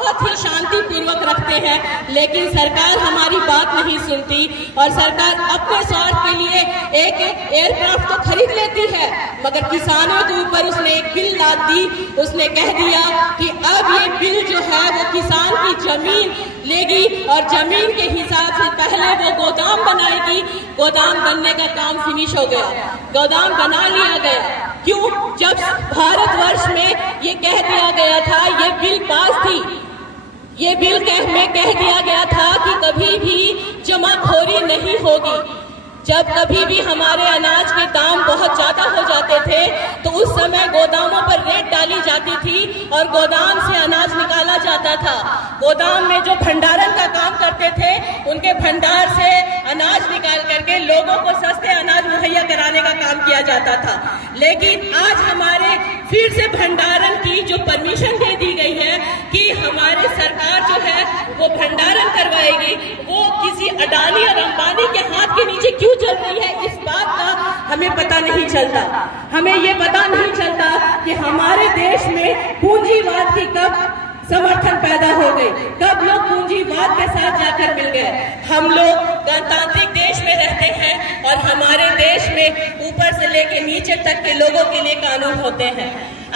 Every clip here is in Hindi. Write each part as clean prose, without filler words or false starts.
बहुत ही शांति पूर्वक रखते हैं, लेकिन सरकार हमारी बात नहीं सुनती और सरकार अपने स्वार्थ के लिए एक एयरक्राफ्ट तो खरीद लेती है, मगर किसानों के ऊपर उसने एक बिल लाद दी। उसने कह दिया कि अब ये बिल जो है वो किसान की जमीन लेगी और जमीन के हिसाब से पहले वो गोदाम बनाएगी। गोदाम बनने का काम फिनिश हो गया, गोदाम बना लिया गया। क्यों? जब भारतवर्ष में ये कह दिया गया था, ये बिल पास थी, ये बिल में कह दिया गया था कि कभी भी जमाखोरी नहीं होगी। जब कभी भी हमारे अनाज के दाम बहुत ज्यादा हो जाते थे तो उस समय गोदामों पर रेट डाली जाती थी और गोदाम से अनाज निकाला जाता था। गोदाम में जो भंडारण का काम करते थे उनके भंडार से अनाज निकाल करके लोगों को सस्ते अनाज मुहैया कराने का काम किया जाता था। लेकिन आज हमारे फिर से भंडारण की जो परमिशन दे दी गई है कि हमारे सरकार जो है वो भंडारण करवाएगी, वो किसी अडानी और अंबानी के हाथ के नीचे क्यों चल रही है, इस बात का हमें पता नहीं चलता। हमें ये पता नहीं चलता कि हमारे देश में पूंजीवाद की कब समर्थन पैदा हो गई, कब लोग पूंजीवाद के साथ जाकर मिल गए। हम लोग गणतांत्रिक देश में रहते हैं और हमारे देश में ऊपर से लेकर नीचे तक के लोगों के लिए कानून होते हैं।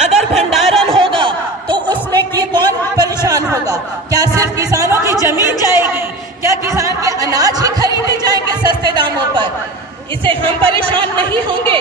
अगर भंडारण होगा तो उसमें कौन परेशान होगा? क्या सिर्फ किसानों की जमीन जाएगी? क्या किसान के अनाज ही खरीदे जाएंगे सस्ते दामों पर? इससे हम परेशान नहीं होंगे।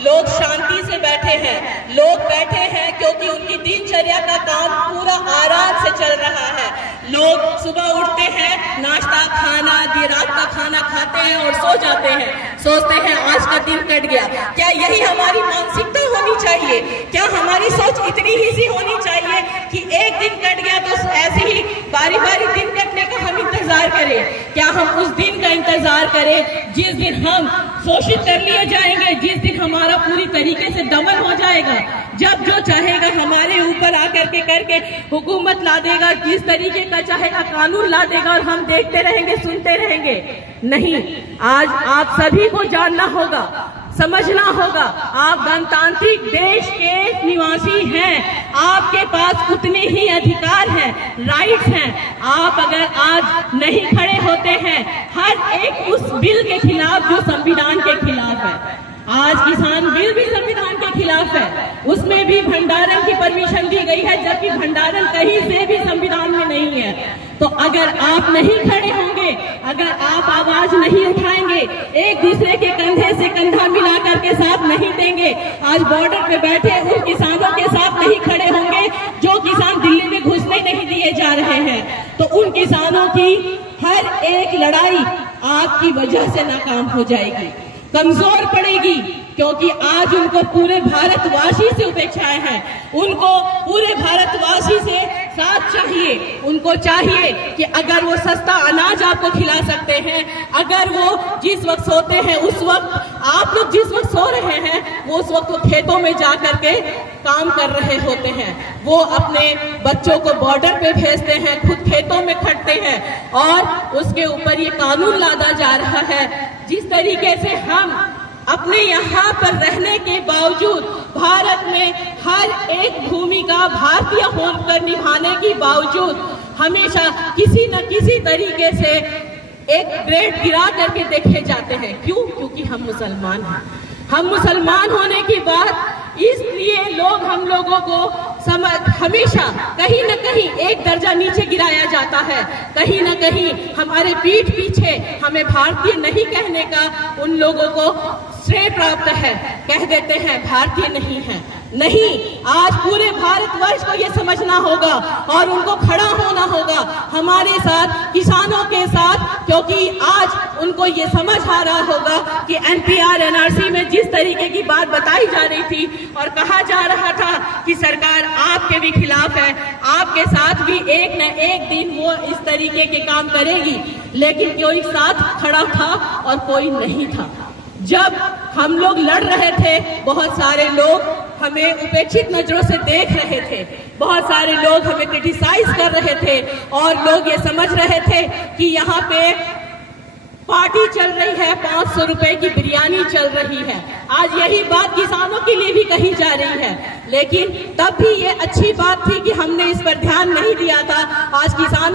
लोग शांति से बैठे हैं, लोग बैठे हैं क्योंकि उनकी दिनचर्या का काम पूरा आराम से चल रहा है। लोग सुबह उठते हैं, नाश्ता खाना रात का खाना खाते हैं और सो जाते हैं, सोचते हैं आज का दिन कट गया। क्या यही हमारी मानसिकता होनी चाहिए? क्या हमारी सोच इतनी ही सी होनी चाहिए कि एक दिन कट गया तो ऐसे ही बारी बारी दिन कटने का हम इंतजार करें? क्या हम उस दिन का इंतजार करें जिस दिन हम शोषित कर लिए जाएंगे, जिस दिन हमारा पूरी तरीके से दमन हो जाएगा, जब जो चाहेगा हमारे ऊपर आकर के करके हुकूमत ला देगा, जिस तरीके का चाहेगा कानून ला देगा और हम देखते रहेंगे, सुनते रहेंगे? नहीं, आज आप सभी को जानना होगा, समझना होगा। आप गणतांत्रिक देश के निवासी हैं, आपके पास उतने ही अधिकार हैं, राइट्स हैं। आप अगर आज नहीं खड़े होते हैं हर एक उस बिल के खिलाफ जो संविधान के खिलाफ है, आज किसान बिल भी संविधान के खिलाफ है, उसमें भी भंडारण की परमिशन दी गई है, जबकि भंडारण कहीं से भी संविधान में नहीं है। तो अगर आप नहीं खड़े होंगे, अगर आप आवाज नहीं उठाएंगे, एक दूसरे के कंधे से कंधा मिलाकर के साथ नहीं देंगे, आज बॉर्डर पे बैठे उन किसानों के साथ नहीं खड़े होंगे जो किसान दिल्ली में घुसने नहीं दिए जा रहे हैं, तो उन किसानों की हर एक लड़ाई आपकी वजह से नाकाम हो जाएगी, कमजोर पड़ेगी। क्योंकि आज उनको पूरे भारतवासी से अपेक्षाएं हैं, उनको पूरे भारतवासी से साथ चाहिए। उनको चाहिए कि अगर वो सस्ता अनाज आपको खिला सकते हैं, अगर वो जिस वक्त सोते हैं उस वक्त आप लोग जिस वक्त सो रहे हैं वो उस वक्त वो खेतों में जा करके काम कर रहे होते हैं, वो अपने बच्चों को बॉर्डर पे भेजते हैं, खुद खेतों में खटते हैं, और उसके ऊपर ये कानून लादा जा रहा है। जिस तरीके से हम अपने यहाँ पर रहने के बावजूद भारत में हर एक भूमिका भारतीय होकर निभाने के बावजूद हमेशा किसी न किसी तरीके से एक ग्रेड गिरा करके देखे जाते हैं। क्यों? क्योंकि हम मुसलमान हैं। हम मुसलमान होने की बात इसलिए लोग हम लोगों को हमेशा कहीं न कहीं एक दर्जा नीचे गिराया जाता है, कहीं न कहीं हमारे पीठ पीछे हमें भारतीय नहीं कहने का उन लोगों को श्रेय प्राप्त है, कह देते हैं भारतीय नहीं है। नहीं, आज पूरे भारतवर्ष को ये समझना होगा और उनको खड़ा होना होगा हमारे साथ, किसानों के साथ, क्योंकि आज उनको ये समझ आ रहा होगा कि एनपीआर एनआरसी में जिस तरीके की बात बताई जा रही थी और कहा जा रहा था कि सरकार आपके भी खिलाफ है, आपके साथ भी एक न एक दिन वो इस तरीके के काम करेगी, लेकिन कोई साथ खड़ा था और कोई नहीं था। जब हम लोग लड़ रहे थे बहुत सारे लोग हमें उपेक्षित नजरों से देख रहे थे, बहुत सारे लोग हमें क्रिटिसाइज कर रहे थे और लोग ये समझ रहे थे कि यहाँ पे पार्टी चल रही है, 500 रुपए की बिरयानी चल रही है। आज यही बात किसानों के लिए भी कही जा रही है, लेकिन तब भी ये अच्छी बात थी कि हमने इस पर ध्यान नहीं दिया था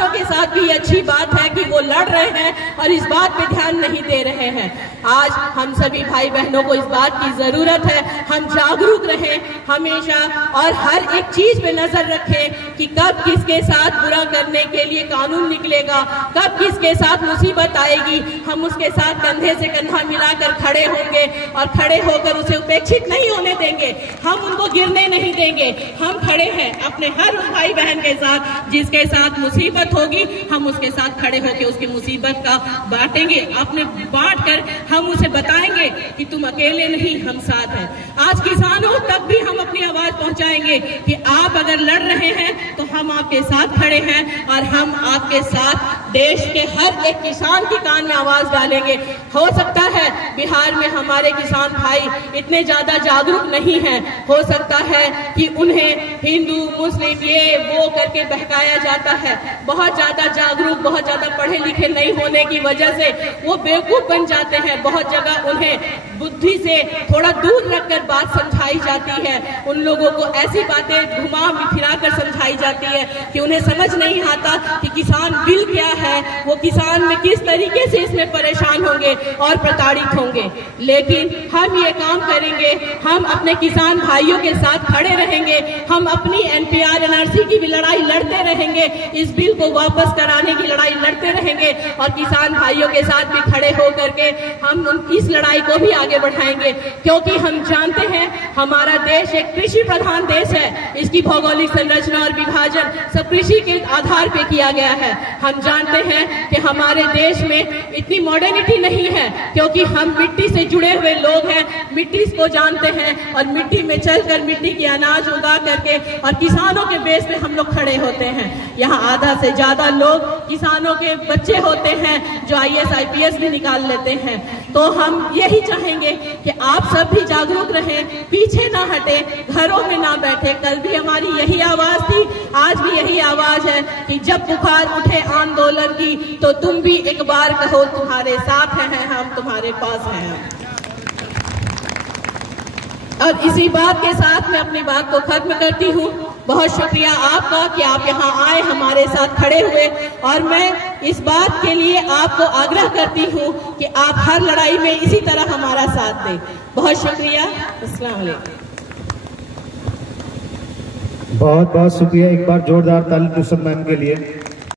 किसानों के साथ भी अच्छी बात है कि वो लड़ रहे हैं और इस बात पे ध्यान नहीं दे रहे हैं। आज हम सभी भाई बहनों को इस बात की जरूरत है, हम जागरूक रहें हमेशा और हर एक चीज पे नजर रखें कि कब किसके साथ बुरा करने के लिए कानून निकलेगा, कब किसके साथ मुसीबत आएगी, हम उसके साथ कंधे से कंधा मिलाकर खड़े होंगे और खड़े होकर उसे उपेक्षित नहीं होने देंगे, हम उनको गिरने नहीं देंगे। हम खड़े हैं अपने हर उस भाई बहन के साथ जिसके साथ मुसीबत होगी, हम उसके साथ खड़े होकर उसकी मुसीबत का बांटेंगे, अपने बांट कर हम उसे बताएंगे कि तुम अकेले नहीं, हम साथ हैं। आज किसानों तक भी हम अपनी आवाज पहुंचाएंगे कि आप अगर लड़ रहे हैं तो हम आपके साथ खड़े हैं और हम आपके साथ देश के हर एक किसान के कान में आवाज डालेंगे। हो सकता है बिहार में हमारे किसान भाई इतने ज्यादा जागरूक नहीं हैं, हो सकता है कि उन्हें हिंदू मुस्लिम ये वो करके बहकाया जाता है, बहुत ज्यादा जागरूक, बहुत ज्यादा पढ़े लिखे नहीं होने की वजह से वो बेवकूफ बन जाते हैं। बहुत जगह उन्हें बुद्धि से थोड़ा दूर रखकर बात समझाई जाती है, उन लोगों को ऐसी बातें घुमा फिरा कर समझाई जाती है कि उन्हें समझ नहीं आता कि किसान बिल क्या है, वो किसान में किस तरीके से इसमें परेशान होंगे और प्रताड़ित होंगे। लेकिन हम ये काम करेंगे, हम अपने किसान भाइयों के साथ खड़े रहेंगे, हम अपनी एनपीआर एनआरसी की भी लड़ाई लड़ते रहेंगे, इस बिल को वापस कराने की लड़ाई लड़ते रहेंगे और किसान भाइयों के साथ भी खड़े होकर के हम इस लड़ाई को भी आगे बढ़ाएंगे, क्योंकि हम जानते हैं हमारा देश एक कृषि प्रधान देश है, इसकी भौगोलिक संरचना और विभाजन सब कृषि के आधार पे किया गया है। हम जानते हैं कि हमारे देश में इतनी मॉडर्निटी नहीं है क्योंकि हम मिट्टी से जुड़े हुए लोग हैं, मिट्टी को जानते हैं और मिट्टी में चलकर मिट्टी की अनाज उगा करके और किसानों के बेस पे हम लोग खड़े होते हैं। यहाँ आधा से ज्यादा लोग किसानों के बच्चे होते हैं जो IAS IPS भी निकाल लेते हैं। तो हम यही चाहेंगे कि आप सब भी जागरूक रहें, पीछे ना हटे, घरों में ना बैठे। कल भी हमारी यही आवाज थी, आज भी यही आवाज है कि जब बुखार उठे आंदोलन की तो तुम भी एक बार कहो तुम्हारे साथ हैं हम, तुम्हारे पास हैं। और इसी बात के साथ मैं अपनी बात को खत्म करती हूँ। बहुत शुक्रिया आपका कि आप यहाँ आए, हमारे साथ खड़े हुए, और मैं इस बात के लिए आपको आग्रह करती हूँ कि आप हर लड़ाई में इसी तरह हमारा साथ दें। बहुत शुक्रिया। अस्सलाम वालेकुम। बहुत बहुत शुक्रिया। एक बार जोरदार ताली नुसरत मैम के लिए।